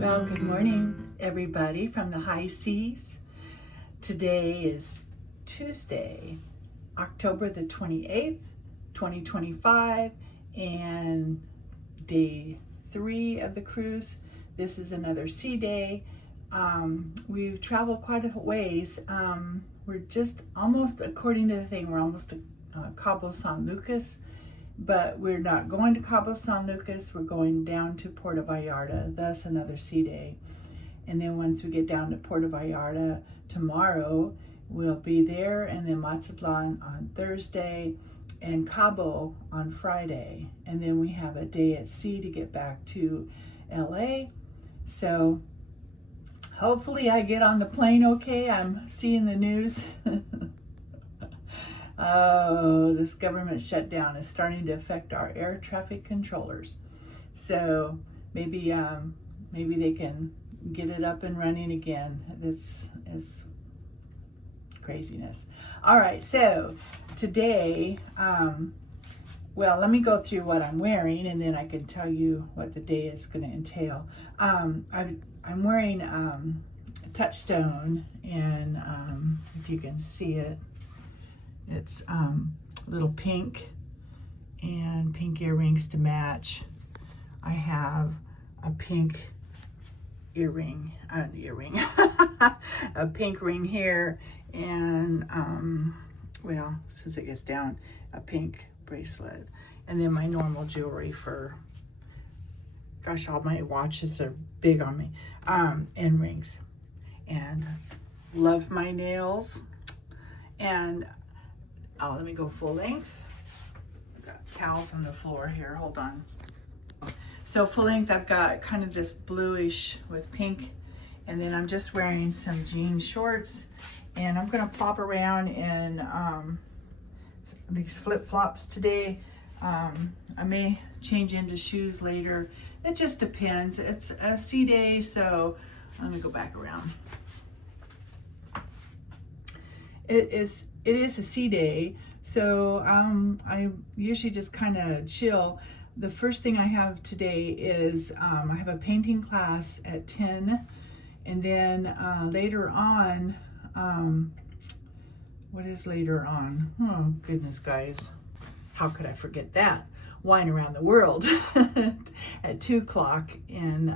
Well, good morning, everybody from the high seas. Today is Tuesday, October the 28th, 2025, and day 3 of the cruise. This is another sea day. We've traveled quite a ways. We're just almost, according to the thing, we're almost to Cabo San Lucas. But we're not going to Cabo San Lucas, we're going down to Puerto Vallarta, thus another sea day. And then once we get down to Puerto Vallarta tomorrow, we'll be there, and then Mazatlan on Thursday, and Cabo on Friday. And then we have a day at sea to get back to LA. So hopefully I get on the plane okay. I'm seeing the news. Oh, this government shutdown is starting to affect our air traffic controllers. So maybe they can get it up and running again. This is craziness. All right, so today, well, let me go through what I'm wearing, and then I can tell you what the day is going to entail. I'm wearing a Touchstone, and if you can see it, it's little pink and pink earrings to match. I have a pink a pink ring here, and well, since it gets down, a pink bracelet, and then my normal jewelry for, gosh, all my watches are big on me, and rings, and love my nails. And oh, let me go full length. I've got towels on the floor here, hold on. So full length, I've got kind of this bluish with pink, and then I'm just wearing some jean shorts, and I'm gonna plop around in these flip-flops today. I may change into shoes later. It just depends. It's a sea day, so let me go back around. It is a sea day, so I usually just kind of chill. The first thing I have today is I have a painting class at 10, and then later on, what is later on? Oh goodness, guys, how could I forget that? Wine Around the World at 2 o'clock, and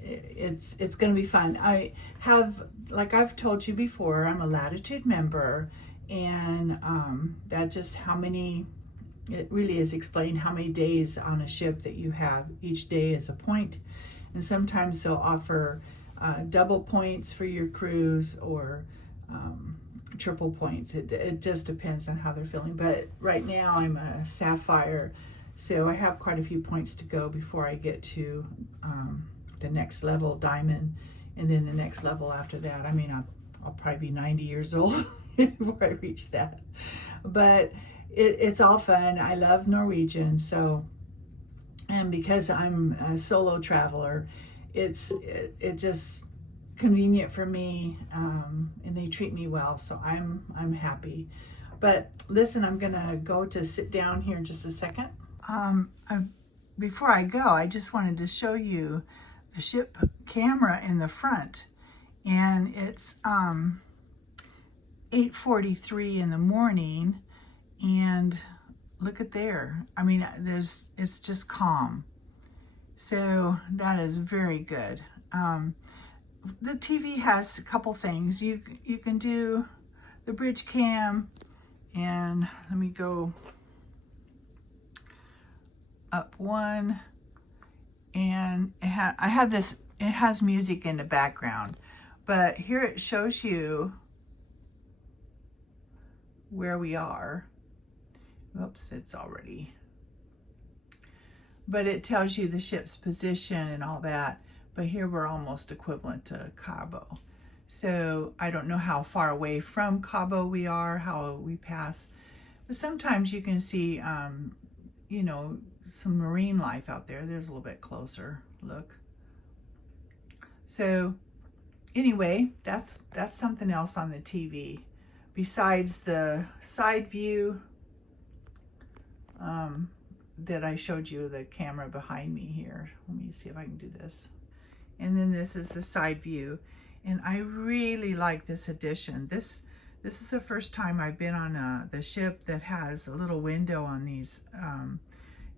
it's going to be fun. I have, like I've told you before, I'm a Latitude member, and that just how many, it really is explained how many days on a ship that you have. Each day is a point, and sometimes they'll offer double points for your cruise, or triple points. It just depends on how they're feeling. But right now I'm a Sapphire, so I have quite a few points to go before I get to the next level, Diamond, and then the next level after that. I mean, I'll probably be 90 years old before I reach that. But it's all fun. I love Norwegian, so, and because I'm a solo traveler, it's just convenient for me, and they treat me well, so I'm happy. But listen, I'm gonna go to sit down here in just a second. Before I go, I just wanted to show you the ship camera in the front, and it's 8:43 in the morning, and look at there. I mean, it's just calm, so that is very good. The TV has a couple things. You can do the bridge cam, and let me go up one, and I have this, it has music in the background, but here it shows you where we are. Oops, it's already, but it tells you the ship's position and all that. But here we're almost equivalent to Cabo. So I don't know how far away from Cabo we are, how we pass, but sometimes you can see, you know, some marine life out there. There's a little bit closer look. So anyway, that's something else on the TV besides the side view that I showed you, the camera behind me here. Let me see if I can do this. and then this is the side view. And I really like this addition. This is the first time I've been on the ship that has a little window on these.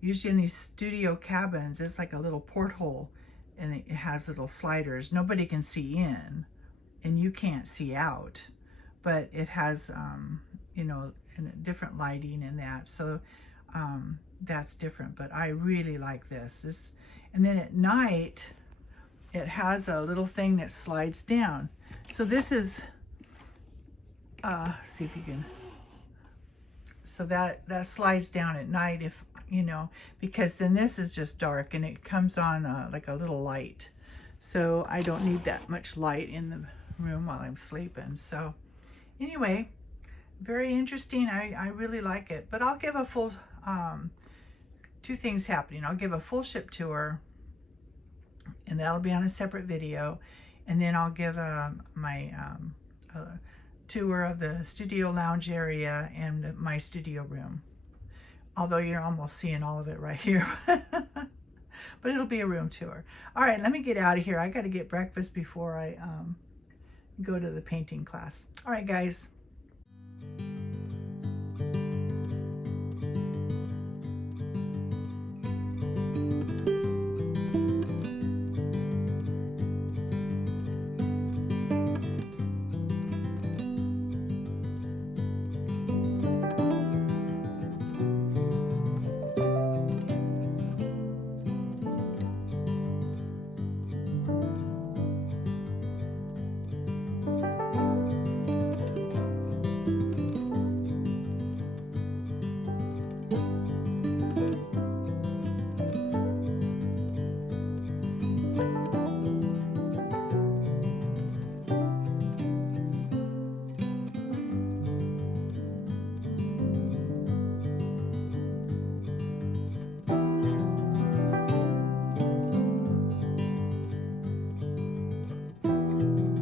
Usually in these studio cabins, it's like a little porthole, and it has little sliders. Nobody can see in, and you can't see out, but it has, you know, different lighting and that. So that's different, but I really like this. And then at night, it has a little thing that slides down. So this is, see if you can, so that slides down at night, if, you know, because then this is just dark and it comes on like a little light. So I don't need that much light in the room while I'm sleeping. So anyway, very interesting. I really like it, but I'll give a full, two things happening. I'll give a full ship tour, and that'll be on a separate video. And then I'll give my tour of the studio lounge area and my studio room. Although you're almost seeing all of it right here. But it'll be a room tour. All right, let me get out of here. I got to get breakfast before I go to the painting class. All right, guys.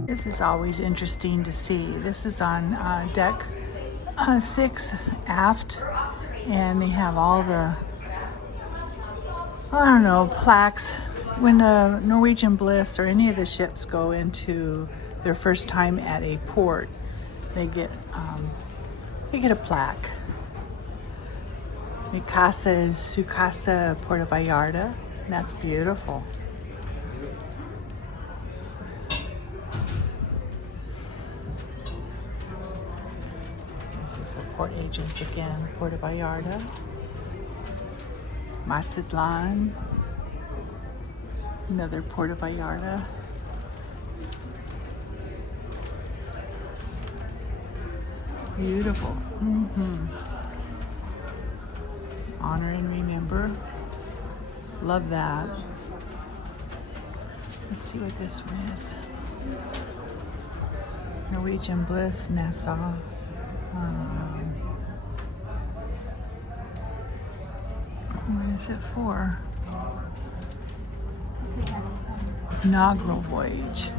This is always interesting to see. This is on deck 6 aft, and they have all the, I don't know, plaques. When the Norwegian BLISS or any of the ships go into their first time at a port, they get a plaque. Mi casa is su casa, Puerto Vallarta. That's beautiful. This is the port agents again, Puerto Vallarta, Mazatlan, another Puerto Vallarta. Beautiful. Honor and remember. Love that. Let's see what this one is. Norwegian BLISS, Nassau. What is it for? Inaugural voyage.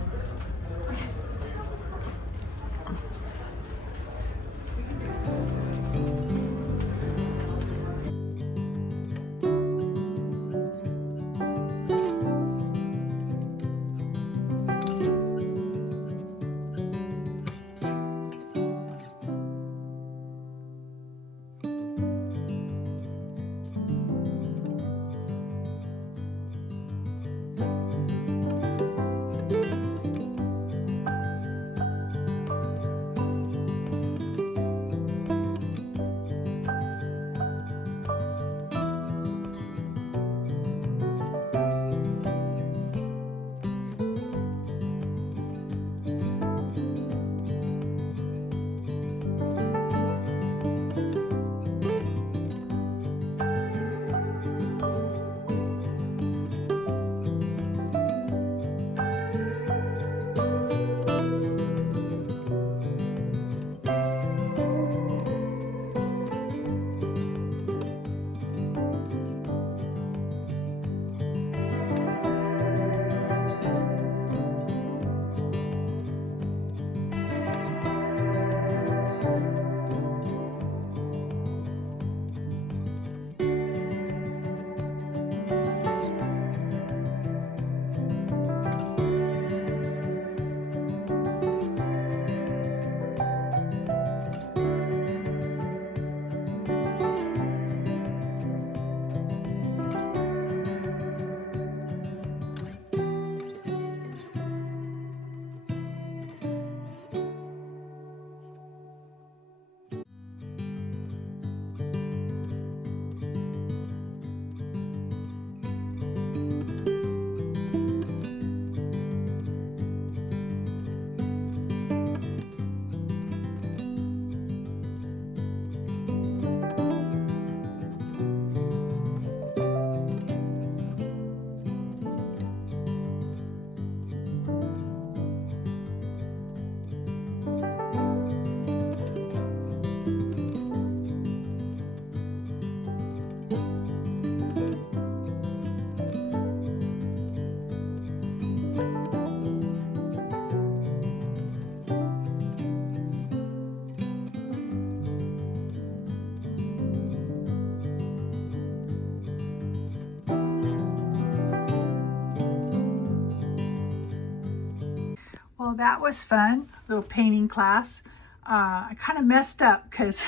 that was fun, little painting class. I kind of messed up because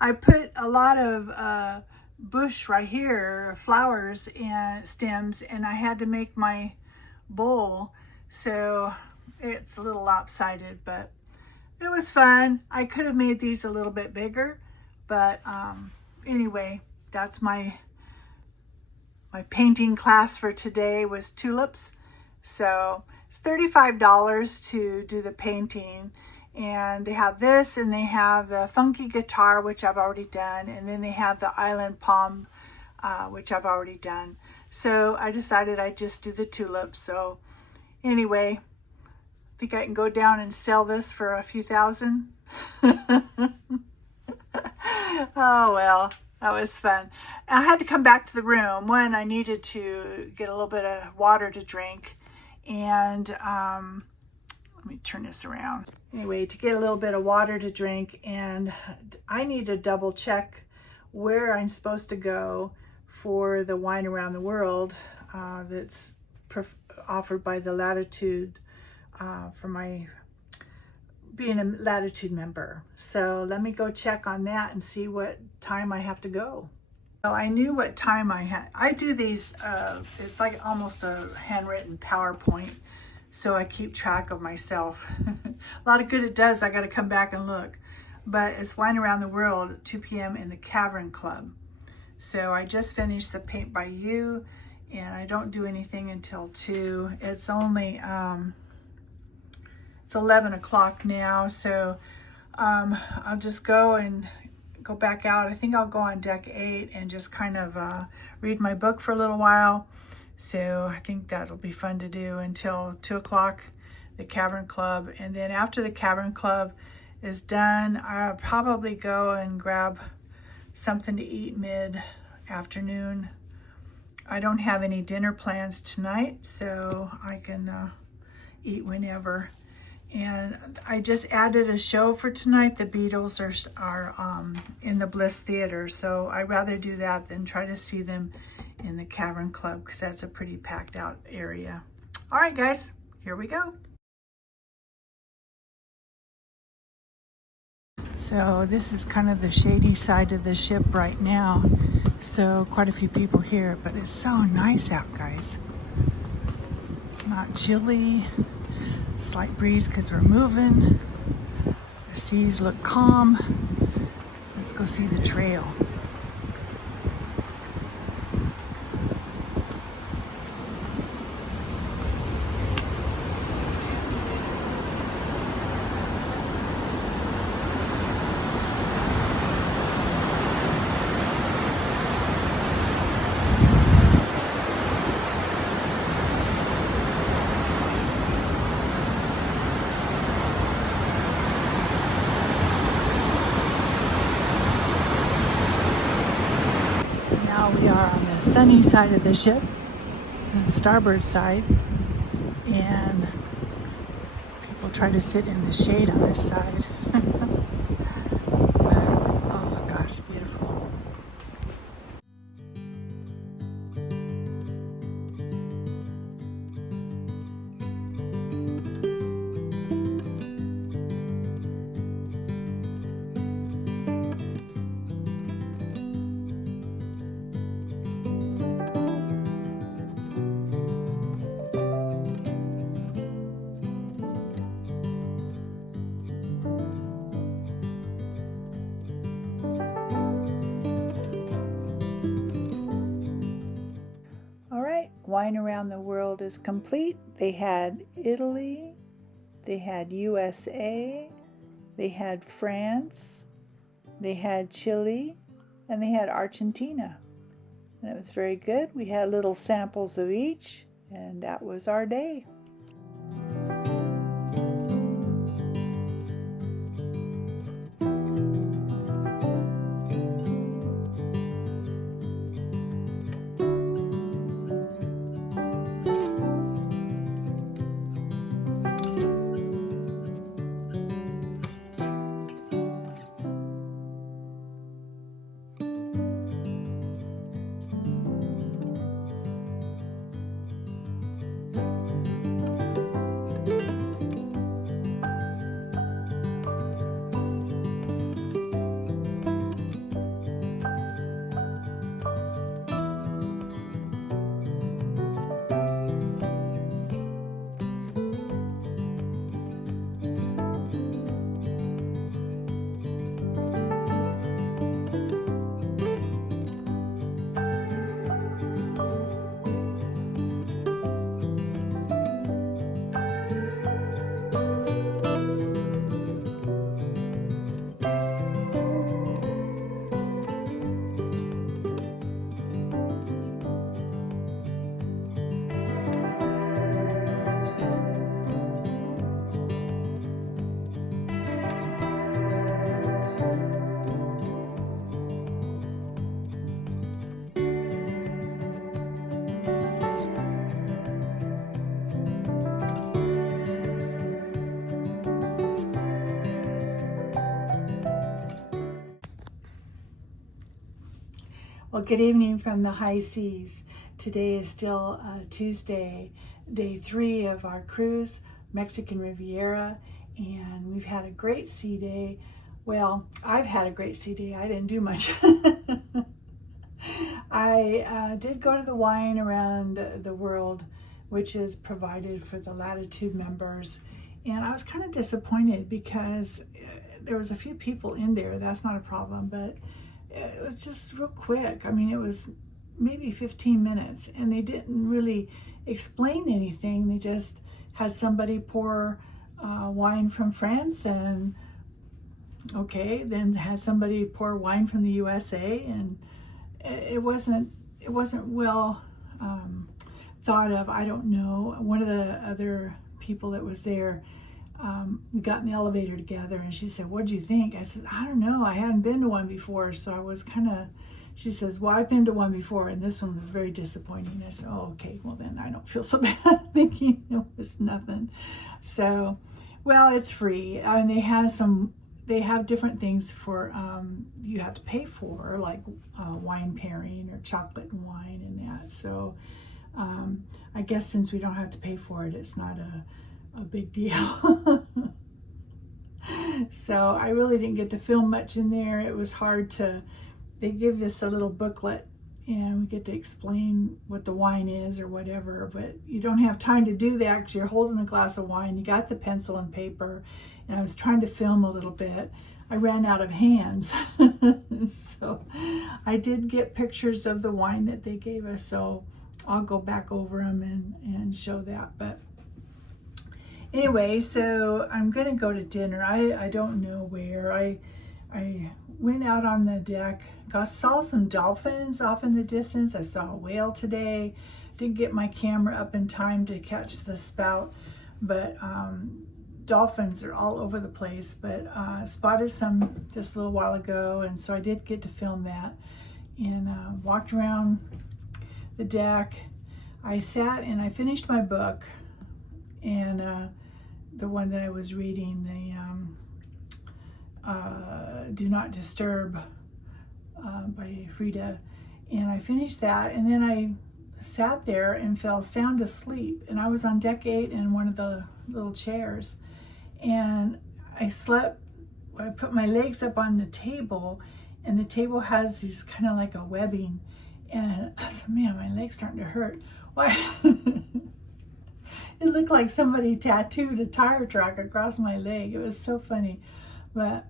I put a lot of bush right here, flowers and stems, and I had to make my bowl, so it's a little lopsided, but it was fun. I could have made these a little bit bigger, but anyway, that's my painting class for today was tulips. So it's $35 to do the painting, and they have this, and they have the funky guitar, which I've already done, and then they have the island palm, which I've already done. So I decided I'd just do the tulips. So anyway, I think I can go down and sell this for a few thousand. Oh well, that was fun. I had to come back to the room. One, I needed to get a little bit of water to drink, and let me turn this around. Anyway, to get a little bit of water to drink, and I need to double check where I'm supposed to go for the wine around the world that's offered by the Latitude for my being a Latitude member. So let me go check on that and see what time I have to go. So I knew what time I had. I do these, it's like almost a handwritten PowerPoint, so I keep track of myself. A lot of good it does. I got to come back and look. But it's Wine Around the World at 2 p.m. in the Cavern Club. So I just finished the Paint by You, and I don't do anything until 2. It's only it's 11 o'clock now, so I'll just go back out. I think I'll go on deck 8 and just kind of read my book for a little while. So I think that'll be fun to do until 2 o'clock, the Cavern Club. And then after the Cavern Club is done, I'll probably go and grab something to eat mid-afternoon. I don't have any dinner plans tonight, so I can eat whenever. And I just added a show for tonight. The Beatles are in the BLISS Theater, so I'd rather do that than try to see them in the Cavern Club, because that's a pretty packed out area. All right, guys, here we go. So this is kind of the shady side of the ship right now. So quite a few people here, but it's so nice out, guys. It's not chilly. Slight breeze because we're moving. The seas look calm. Let's go see the trail. Now we are on the sunny side of the ship, the starboard side, and people try to sit in the shade on this side. But, oh gosh, beautiful. Wine Around the World is complete. They had Italy, they had USA, they had France, they had Chile, and they had Argentina. And it was very good. We had little samples of each, and that was our day. Well, good evening from the high seas. Today is still Tuesday, day 3 of our cruise, Mexican Riviera, and we've had a great sea day. Well, I've had a great sea day. I didn't do much. I did go to the wine around the world, which is provided for the Latitude members, and I was kind of disappointed because there was a few people in there. That's not a problem, but it was just real quick. I mean, it was maybe 15 minutes, and they didn't really explain anything. They just had somebody pour wine from France, and okay, then had somebody pour wine from the USA, and it wasn't well thought of. I don't know. One of the other people that was there, we got in the elevator together, and she said, "What did you think?" I said, "I don't know. I hadn't been to one before, so I was kind of." She says, "Well, I've been to one before, and this one was very disappointing." I said, "Oh, okay. Well, then I don't feel so bad," thinking it was nothing. So, well, it's free. I mean, they have different things for you have to pay for, like wine pairing or chocolate and wine and that. So I guess since we don't have to pay for it, it's not a big deal. So I really didn't get to film much in there. It was hard to, they give us a little booklet and we get to explain what the wine is or whatever, but you don't have time to do that because you're holding a glass of wine. You got the pencil and paper, and I was trying to film a little bit. I ran out of hands. So I did get pictures of the wine that they gave us, so I'll go back over them and show that. But anyway, so I'm gonna go to dinner. I don't know where. I went out on the deck, saw some dolphins off in the distance. I saw a whale today. Didn't get my camera up in time to catch the spout, but dolphins are all over the place. But spotted some just a little while ago, and so I did get to film that, and walked around the deck. I sat and I finished my book, and the one that I was reading, the Do Not Disturb by Frida, and I finished that, and then I sat there and fell sound asleep, and I was on deck 8 in one of the little chairs, and I slept. I put my legs up on the table, and the table has these kind of like a webbing, and I said, "Man, my leg's starting to hurt." Why? It looked like somebody tattooed a tire track across my leg. It was so funny, but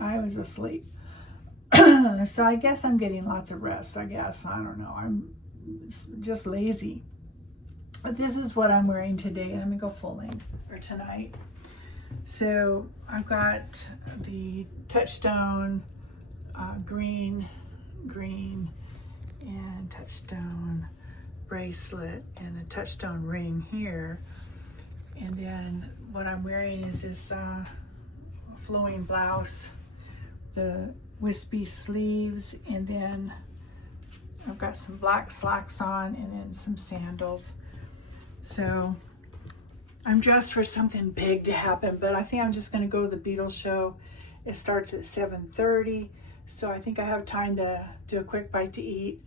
I was asleep. So I guess I'm getting lots of rest. I guess, I don't know. I'm just lazy. But this is what I'm wearing today, and I'm gonna go full length for tonight. So I've got the Touchstone green, and Touchstone bracelet and a Touchstone ring here. And then what I'm wearing is this flowing blouse, the wispy sleeves, and then I've got some black slacks on, and then some sandals. So I'm dressed for something big to happen, but I think I'm just going to go to the Beatles show. It starts at 7:30, so I think I have time to do a quick bite to eat.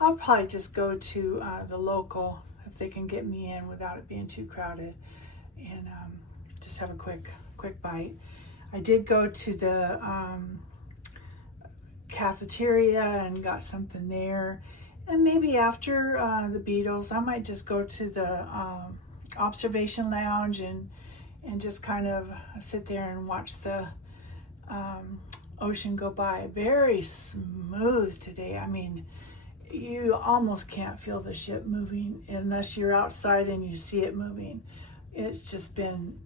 I'll probably just go to the local if they can get me in without it being too crowded, and just have a quick bite. I did go to the cafeteria and got something there, and maybe after the Beatles, I might just go to the observation lounge and just kind of sit there and watch the ocean go by. Very smooth today. I mean, you almost can't feel the ship moving unless you're outside and you see it moving. It's just been,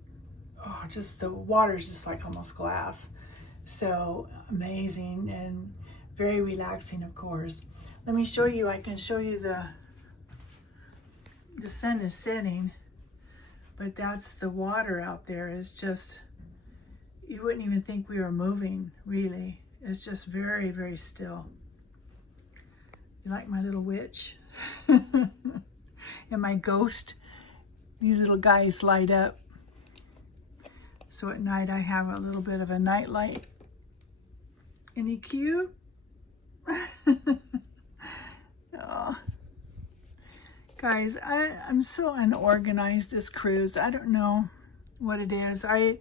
just the water's just like almost glass. So amazing and very relaxing, of course. Let me show you, I can show you the sun is setting, but that's the water out there. Is just, you wouldn't even think we were moving, really. It's just very, very still. You like my little witch? And my ghost? These little guys light up. So at night I have a little bit of a night light. Any cute? Oh. Guys, I'm so unorganized this cruise. I don't know what it is. I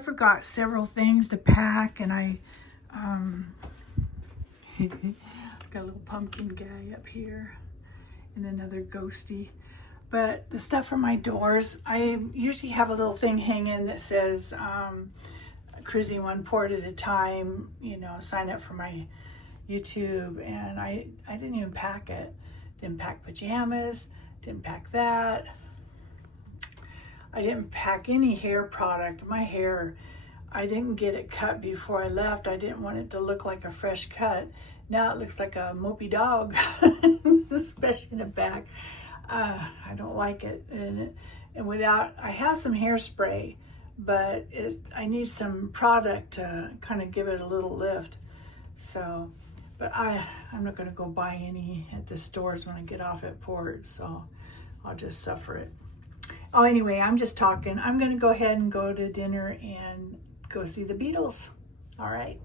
forgot several things to pack, and I got a little pumpkin guy up here and another ghosty. But the stuff for my doors, I usually have a little thing hanging that says cruising one port at a time, you know, sign up for my YouTube, and I didn't even pack it. Didn't pack pajamas, didn't pack that. I didn't pack any hair product. My hair, I didn't get it cut before I left. I didn't want it to look like a fresh cut. Now it looks like a mopey dog, especially in the back. I don't like it. And without, I have some hairspray, but I need some product to kind of give it a little lift. So, but I'm not going to go buy any at the stores when I get off at port, so I'll just suffer it. Oh, anyway, I'm just talking. I'm going to go ahead and go to dinner and go see the Beatles. All right.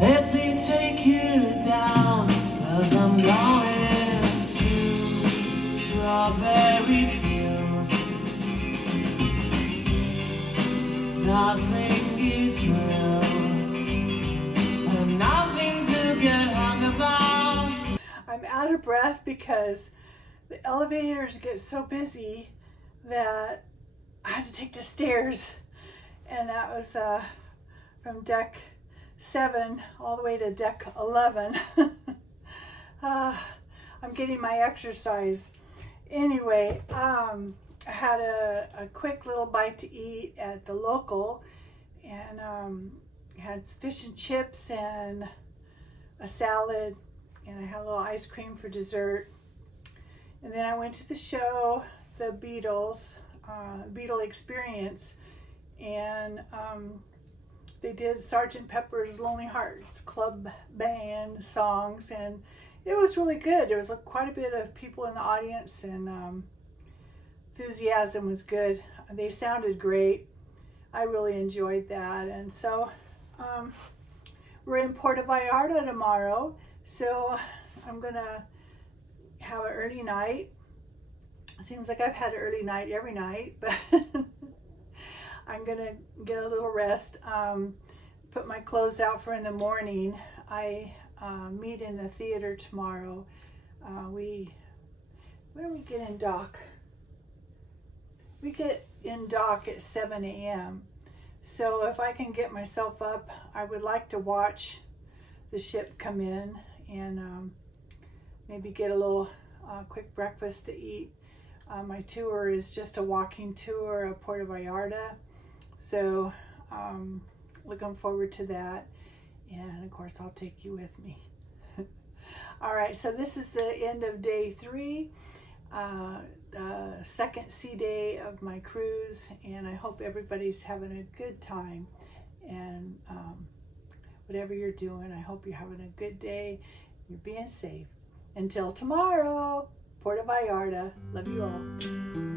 Let me take you down, 'cause I'm going to strawberry fields. Nothing is real, and nothing to get hung about. I'm out of breath because the elevators get so busy that I had to take the stairs, and that was from deck 7 all the way to deck 11. I'm getting my exercise. Anyway, I had a quick little bite to eat at the local, and had fish and chips and a salad, and I had a little ice cream for dessert. And then I went to the show, the Beatles, Beatle Experience, and they did Sgt. Pepper's Lonely Hearts Club Band songs, and it was really good. There was quite a bit of people in the audience, and enthusiasm was good. They sounded great. I really enjoyed that. And so we're in Puerto Vallarta tomorrow, so I'm gonna have an early night. It seems like I've had an early night every night, but I'm gonna get a little rest, put my clothes out for in the morning. I meet in the theater tomorrow. When do we get in dock? We get in dock at 7 a.m. So if I can get myself up, I would like to watch the ship come in and maybe get a little quick breakfast to eat. My tour is just a walking tour of Puerto Vallarta. So looking forward to that, and of course I'll take you with me. All right, so this is the end of day 3, the second sea day of my cruise, and I hope everybody's having a good time, and whatever you're doing, I hope you're having a good day, you're being safe. Until tomorrow, Puerto Vallarta, love you all.